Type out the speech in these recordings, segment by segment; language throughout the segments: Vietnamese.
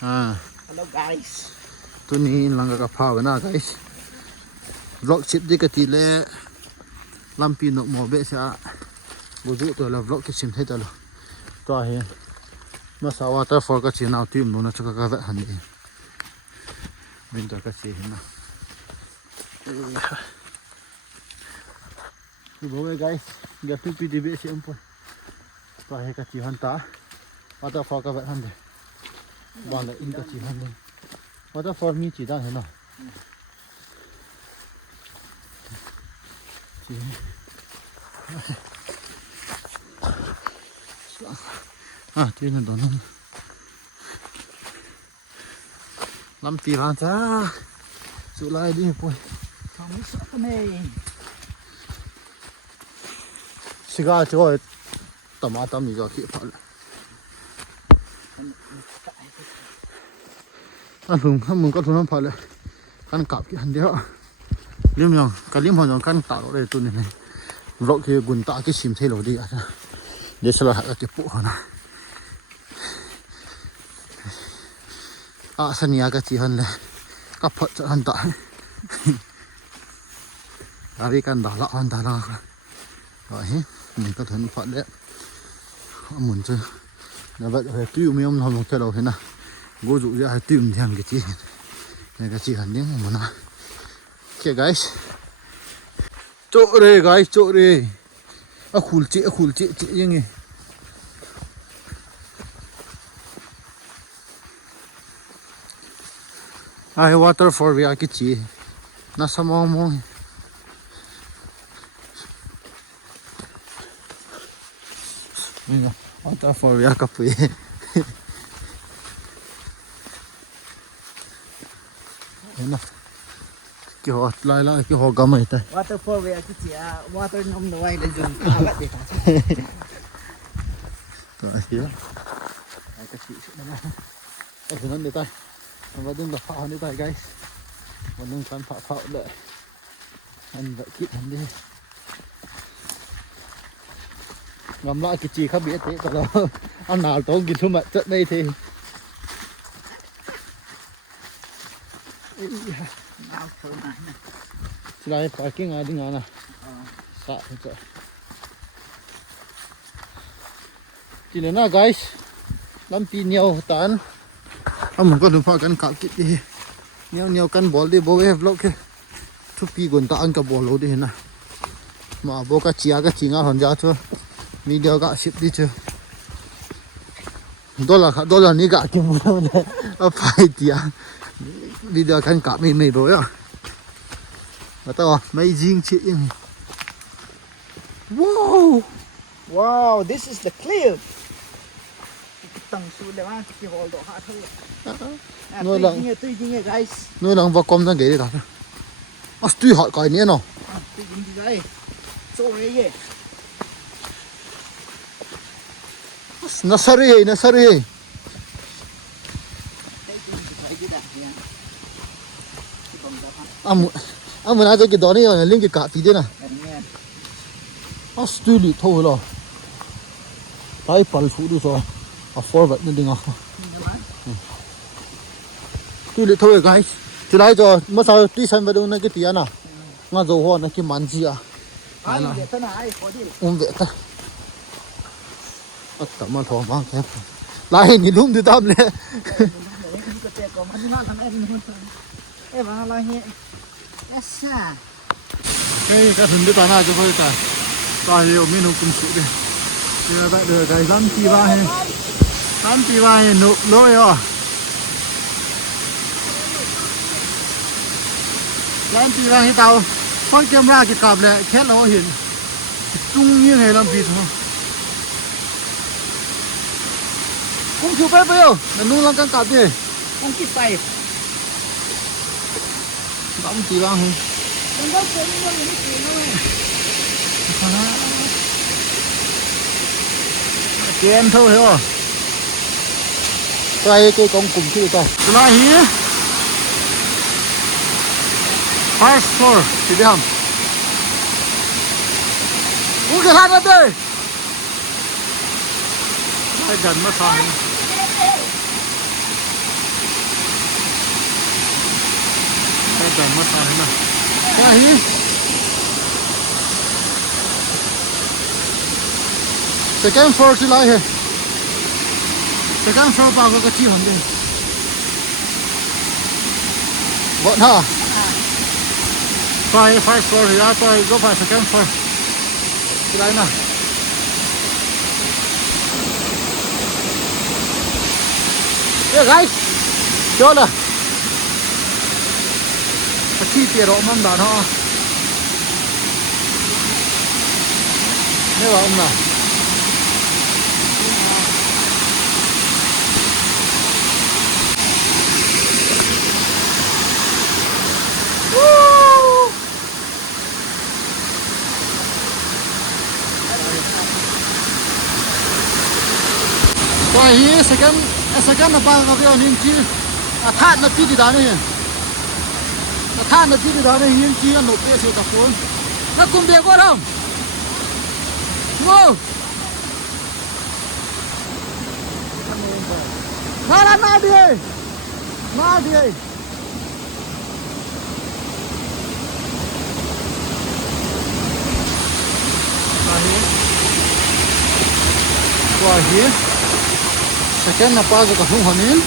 Hello guys. Tu ni lang ka phao na guys. Vlog chip di ka ti le lampi no mo be sa buju to la vlog ki sim the to lo. To he. Ma sa waterfall ka chi na tim no na chaka ka va han ni. Min ta ka chi na. Tu bo guys, ga tu pi di be si ampo. To he ka chi han ta. Waterfall ka va han de. Bang la in ka chi han de. Waterfall mi chỉ đang thế nào? Thế là đó nó làm tì lan ra, chịu lại đi coi. Không sợ cái này. Siga cho tầm á tầm gì cho kịp phải. Anh mừng có thùng phải lại, anh cạp cái hành đéo, liêm nhong, cái liêm họ nhong căn tạo đây tuần này, vlog kia quần tạ cái sim thế rồi đi à, để xem là hạt cái bộ hả à sân nhà cái gì hơn là cặp phật cho anh tạ, à đi căn đảo lọ anh tạ lọ, rồi mình có thùng phải đấy, muốn chơi, là vậy phải tiêu miếng họ một cái đầu thế nào. Gue juga hay tìm thêm cái chi này cái chi hẳn những mà nó kia guys chỗ đây guys chỗ đây khul chị như nghe ai waterfall với cái chi nó sao mong waterfall với cái gì cái họ lại cái họ gầm này tay Waterfall về cái gì à? Water nông nồi là dùng cá lát để thả. Rồi here. Cái chị sẽ nó. Cái nó để tay. Và đừng là phao để tay guys. Và đừng can phao lại. Anh vậy kít anh đi. Ngắm lại cái chị khác biệt thế cả đó. Anh nào tốn kỹ thuật trận đây thì chỉ là parking ở đi ngon à, sợ thật. Chỉ là guys, làm pin nhiều tán, mình có được phải căn cạo kít đi, nhiều căn ball đi, bố về vlog kia, thu pi quần ta ăn cả ball luôn đi nè, mà bố cái chia ngã hòn giá chưa, video cả ship đi chưa, đó là ní cả kim luôn đấy, phải tiền. Video kan cả mày rồi à, và tao amazing chị. Wow, this is the cliff. Tầng xuống để mà cái hồ độ hạ thôi. Nuôi lợn, tùy nghe guys. nuôi lợn vào com ra ghế đó. Tùy hỏi cái nữa nó. Tùy gì đây? Số này gì? Nasari. Amun aja cái đó này là lên cái cả tí thế này. Studio thôi rồi. Tại phải phụ được rồi. Forward nên đừng ngỏ. Studio thôi guys. Chỉ lại cho mà sao tuy sân vào đâu này cái tiền à? Ngã dầu hoa này cái màn gì à? Vậy ta. Tạm mà thò mang kẹp. Lại nhìn lung từ tâm này. Em mà lại nhẹ. Cái thùng đứa ta nào cho thôi ta. Ta hiểu mình không cùng sự đi. Thì là vậy được cái lắm tí ba hè nụ lôi à. Lắm tí ba hè tao phơi camera cái cặp này khét là họ hiện trung như này làm gì thôi. Cũng chụp phép không? Là nuôi làm căng cặp đi. Không kịp tay. Lắm tí ba hè. Tiền thôi hiểu không? Cái con cùng chứ ta. Lại here. First floor, thì biết không? Kukiland ở đây. Hai gần mất rồi. dan masa ni na. Kahi. Second floor ti lai he. Second floor pa ko ka chi hon de. What ha? Five floor ya to go by second floor. Ti lai na. Yeah guys. Cho là. Chi tiền độ mâm đàn ho. Đây là ông nào. Rồi hi second là ba cái anh chi thắt nó chi đi đá này. Thắt nó chi đi đá này hiên chi nó bê siêu tập cuốn. Nó cùng đẹp quá không? Wow. Na đi. Na đi. Rồi hi. Second na pa cái hung honin.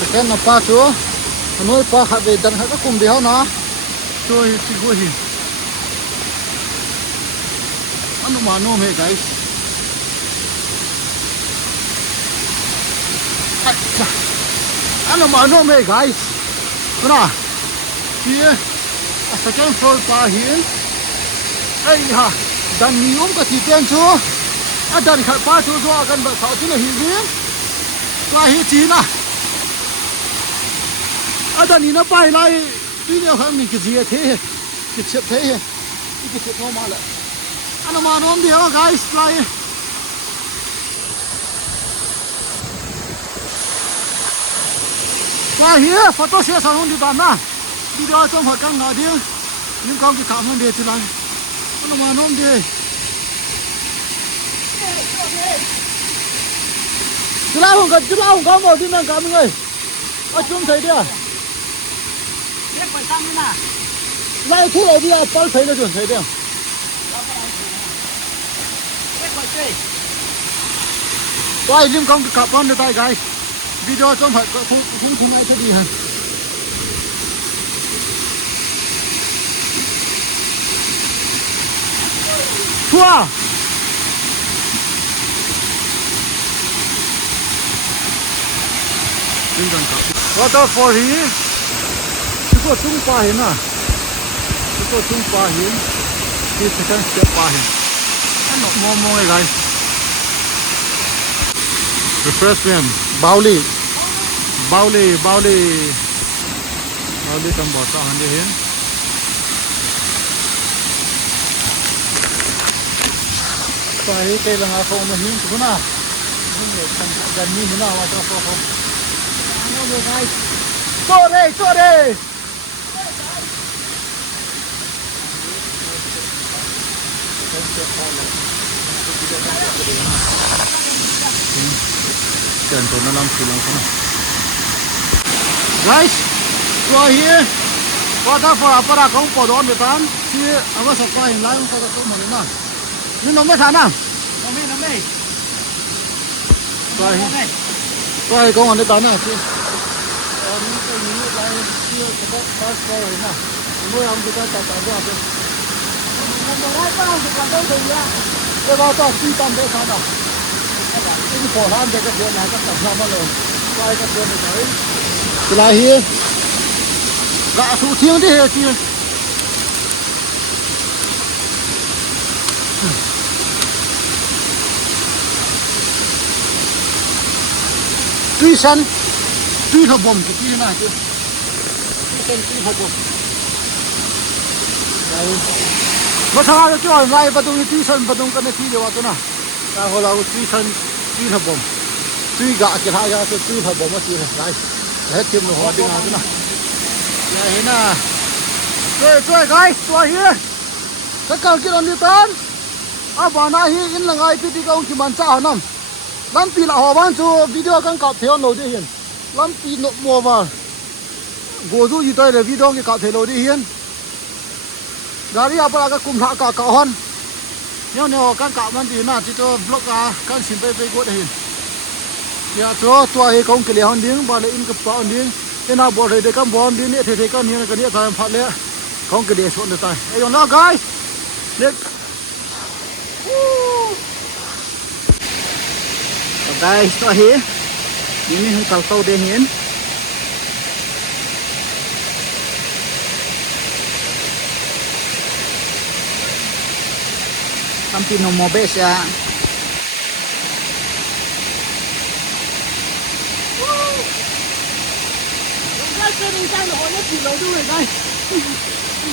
Second na pa chúa. Nói pa khát về đằng khác cùng đéo nó. Tôi chỉ có gì. Anh mà nó mày guys. Anh mà nó mày guys. Cái nào? Kia. Second floor pa hiền. Ây ha. Dan ni cái gì tên chúa. Dan khát pa chúa chúa gần bờ thảo chứ là hiền hiền. Qua hiền chi na. Dan ni nó bay lại. Tuy nhiên không mình cái gì thế. Cái chip thế. Cái chip nó mà lại. Anh mà nó đi hả guys lại. Là here photo share sang đi bàn na. Video trong hoạt căng ngã đi. Nhưng con cái cảm ơn đề thì lại. Anh mà nó đi. Chú lao không có đi mang cảm ơn người. Ở chung thấy đi à? Lại thu lại đi à? Bao thấy là chuẩn thấy đi à? Quay nhưng không cặp con được tay guys. Video trong phải không ai cho đi hả? Thua. Waterfall hi. Chúng có chung pa hin à? Chúng có chung pa hin. Đi second step pa hin. Anh mong guys. Refreshment, Bauli trong bọt cho hắn đi hiến. Phải cây là ngã không mà hiến chứ nào. Nhưng để gần như thế nào mà cho không. Nó được ngay. Cho đây. Chân tôi nó làm gì làm không? Guys, qua here. Waterfall apa dah kau podon betan? Si apa siapa yang lain kau tu mana? Ni nomor sana. Nomor. Qua kau ada tanah si. Ni tu ni lain si kita pas kau ini. Nomor yang kita tak tahu apa. Nomor apa kita tahu dia. Kita tahu si tambah sana. Ini pohon dekat dia nak tak sama lo. Quay cái bên này tới. Cái này hi. Gạ số thiêng thế chi. Tuy sân, tuy là bom cái gì này chứ. Tuy sân tuy là bom. Đây. Mà sao cái kiểu này bắt đầu tuy sân bắt đầu cái này thì điều gì nữa? Ta hồi là tuy sân tuy là bom. Tuy gạ cái hai ra tuy là bom mà tuy là đây. Hết thêm một hoa đi nào thế nào. Đây nè. Tôi guys, tôi here. Tất cả cái đòn đi tên. Bà này in là ngay đi công chỉ bàn sao nằm. Lắm pi là họ bán cho video con cọp theo nổi đi hiện. Lắm pi nộp mua vào. gỗ du gì tôi để video cái cạo thể lối đi hiên gari apa aga kum thak ka hon nyo kan ka man di na ti to vlog a kan sim pe go de hin ya to hi kong ke le hon ding ba le in ka pa on ding ena bo de kan bon din ne the kan ni ka ni sa phat le kong ke de so de tai hey on guys let guys to hi ini hung kal tau de hin Kampi no mobes ya. Guys, cái này đang nó chỉ lâu đâu rồi đây.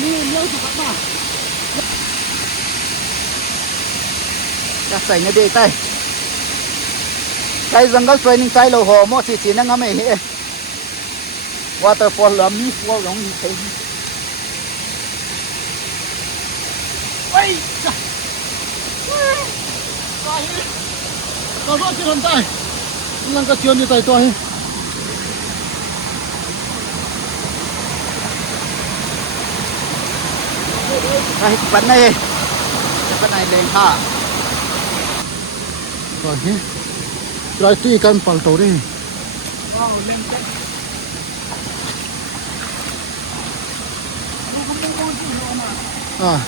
Mình lâu thật mà. Chắc sai nó đi tay. Cái răng cái training tay lâu hồ mo chỉ nó ngắm ấy. Waterfall là mi fall giống như thế. Ôi. Có rõ chưa làm tay năng cái chuyện như tay tôi cái vấn này lên ha rồi tuy cần bằng tàu đi lên à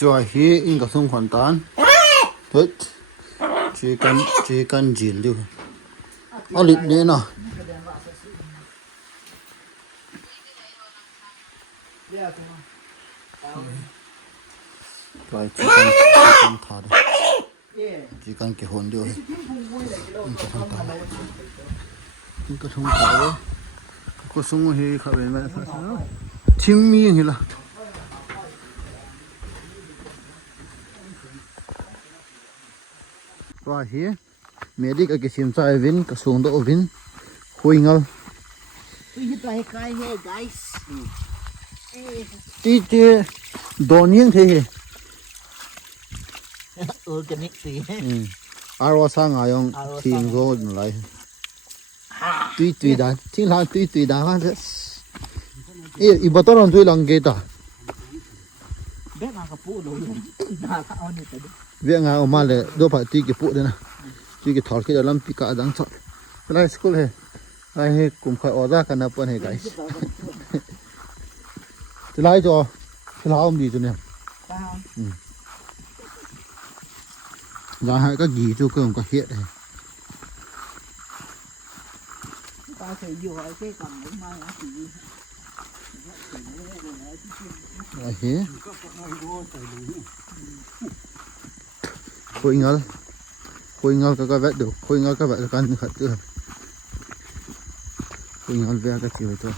cho hi in cái sông hoàn tán thôi chỉ cần gìn được ở lịch này nào rồi chỉ cần thả đi chỉ cần cái hồn được in cái sông thả có sông hi khá bên này chim miếng hi là và here mẹ đi cái sim sai vin cái xuống đó vin khui ngao cái guys tí đồn nhiên thế organic gì aro sang ai ông thiên rồi lại tuy đã thiên là tuy đã mà thế ibu tôi làm tuy lòng ghê ta bé mà cái phụ đồ đã tháo đi tới việc ngài ông mà lại đâu phải tuy cái phụ đây nè tuy cái thỏi cái đó làm pika đáng sợ cái này school hè ai cũng phải ở ra cái nào bên này guys thì lại cho thì là ông gì cho nè là hai cái gì cho cơm có hiện này ta phải điều hỏi cái cầm cũng mai á thì rồi thế khôi ngල් cái vết được khôi ngල් cái vết được ăn khát chưa khôi ngල් về cái chiều thôi